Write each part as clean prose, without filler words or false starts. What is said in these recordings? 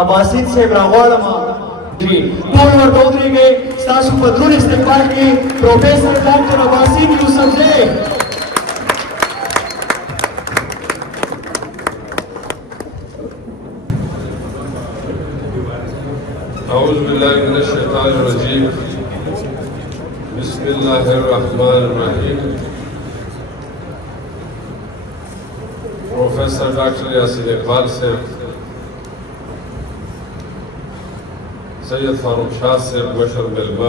عباسین صاحب راغواړم ټول ورته ودرېږئ ستاسو په دروند استقبال کې پروفیسر ډاکټر عباسین یوسفزی أعوذ بالله من الشيطان الرجيم بسم الله الرحمن الرحيم professor doctor Yasir इकबाल से सैयद फारूक शाह से बशर मिलमा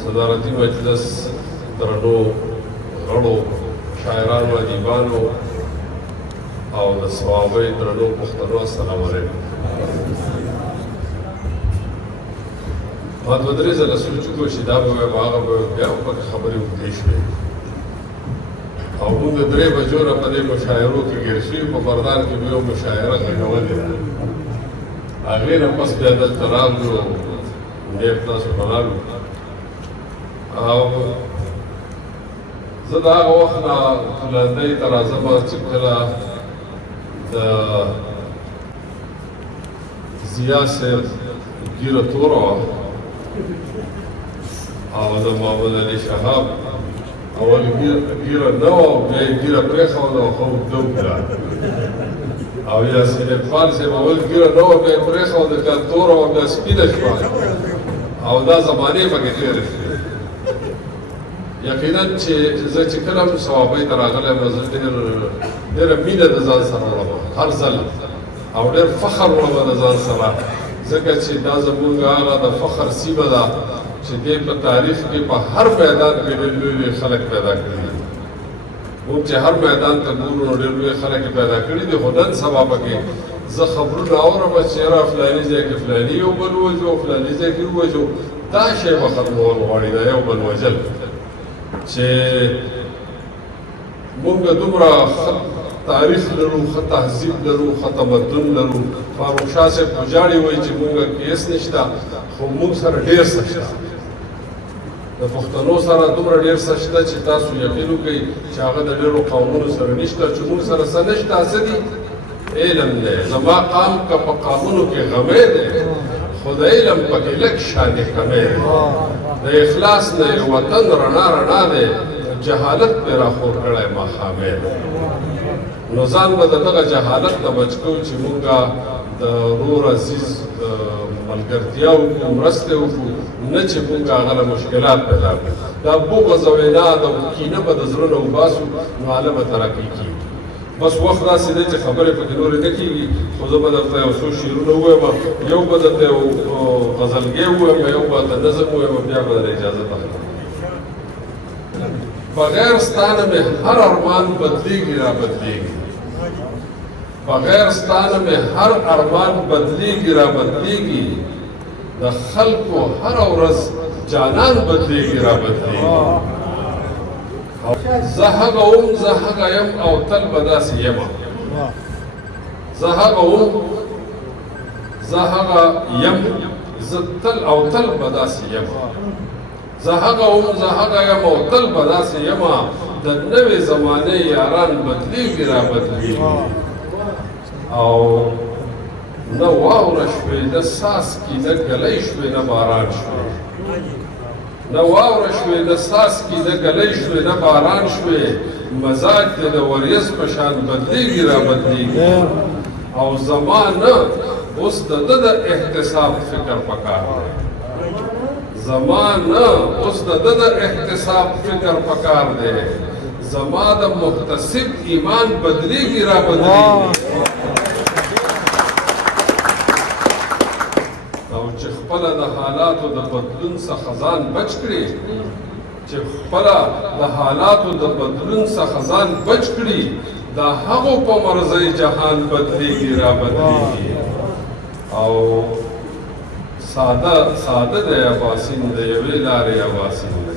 सदारती मजलिस तरनो غړو شاعرانو ادیبانو او د صوابۍ درنو پښتنو السلام علیکم ما دوه درې ځله سوچ وکړو چې دا به وایم هغه به بیا پکې خبرې اوږدې شوې او موږ درې بجو نه په دې مشاعرو کې ګیر شوي په بردار کې به یو مشاعره غږولې ده هغې نه پس بیا دلته راغلو ډېر تاسو بلالو او زه د هغه وخت نه لندۍ ته راځم چې کله د ضیا صاحب ګیره توره وه او د محمد علي شهاب اول ګیره نه وه او بیا یې ګیره پرېښوده او ښه اوږده وکړه او یاسین اقبال صاحب اول ګیره نه وه بیا یې پرېښوده که توره وه بیا سپینه شوه او دا زمانې پکې تېرې شوې یقینا چې زه چې کله هم صوابۍ ته راغلی یم زه ډېره مینه د ځان سره وړم هر ځل او ډېر فخر وړم د ځان سره ځکه چې دا زموږ هغه د فخر سیمه ده چې دې په تاریخ کې په هر میدان کې ډېر لوی خلک پیدا کړي دي موږ چې هر میدان ته ګورو نو ډېر لوی خلک یې پیدا کړي دي خو نن سبا پکې زه خبرونه اورم چې یاره فلاني ځای کې فلاني یو بل ووژو فلاني ځای کې ووژو دا شی به ختمول غواړي دا یو بل وژل چې موږ دومره تاریخ لرو ښه تهذیب لرو ښه تمدن لرو فاروق شاه صاحب خو ژاړي وایي چې موږ کې هېڅ نشته خو موږ سره ډېر څه شته د پښتنو سره دومره ډېر څه شته چې تاسو یقین وکئ چې هغه د ډېرو قومونو سره نشته چې موږ سره څه نشته څه دي علم دی زما قام که په قامونو کې غمی دی خو د علم پکې لږ شانې کمی دی د اخلاص نه یې وطن رڼا رڼا دی جهالت پرې راخور کړی ماښامی دی نو ځان به د دغه جهالت نه بچ کوو چې موږ د ورور عزیز ملګرتیا وکړو مرستې وکړو نه چې موږ هغه له مشکلات پیدا کړو دا بغض او عناد او کینه به د زړه نه وباسو نو هله به ترقي کېږي بس وخت داسې دی چې خبرې پکې نورې نه کېږي خو زه به درته یو څو شعرونه ووایم یو به درته یو غزلګۍ ووایم یو به درته نظم ووایم بیا به در اجازه اخلم بغیر ستانه مې هر ارمان بدلیږي را بدلیږي بغیر ستانه مې هر ارمان بدلیږي را بدلیږي د خلکو هره ورځ جانان بدلیږي را بدلیږي زه هغه وم زه هغه یم او تل به داسې یمه زه هغه وم زه هغه یم زه تل او تل به داسې یمه زه هغه وم زه هغه یم او تل به داسې یمه د نوې زمانې یاران بدلیږي را بدلیږي او نه واوره شوې نه څاڅکي نه ګلی شوې نه باران شوې نه واوره شوې نه څاڅکي نه ګلی شوې نه باران شوې مزاج دې د وریځ په شان بدلیږي را بدلیږي او زما نه اوس د ده د احتساب فکر پکار دی زما نه اوس د ده د احتساب فکر پکار دی زما د محتسب ایمان بدلیږي را بدلیږي چې خپله د حالاتو د بدلون څخه ځان بچ کړي چې خپله د حالاتو د بدلون څخه ځان بچ کړي د هغو په مرضی جهان بدلیږي را بدلیږي او ساده دی اباسین د یوې لارې اباسین دی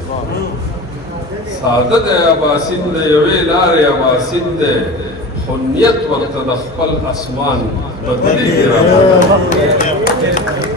ساده دی اباسین د یوې لارې اباسین دی خو نیت ورته د خپل اسمان بدلیږي را بدلیږي